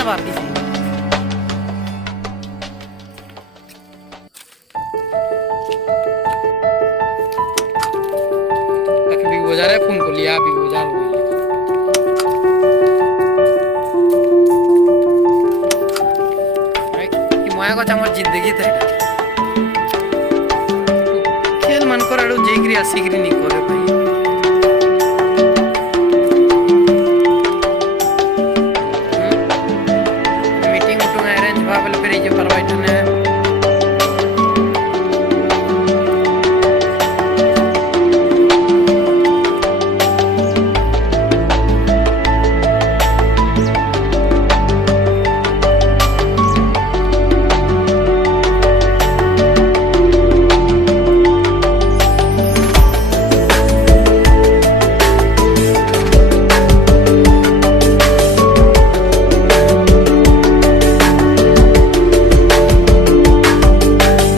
दुनिया भर की बिग बाजार है फोन को लिया बिग बाजार हो गई कि मया को हमर जिंदगी थे खेल मन कर आडू जेग्री आसिग्री नहीं करे भाई मीटिंग उठूंगा अरेंज भाव फिर ये परवाइट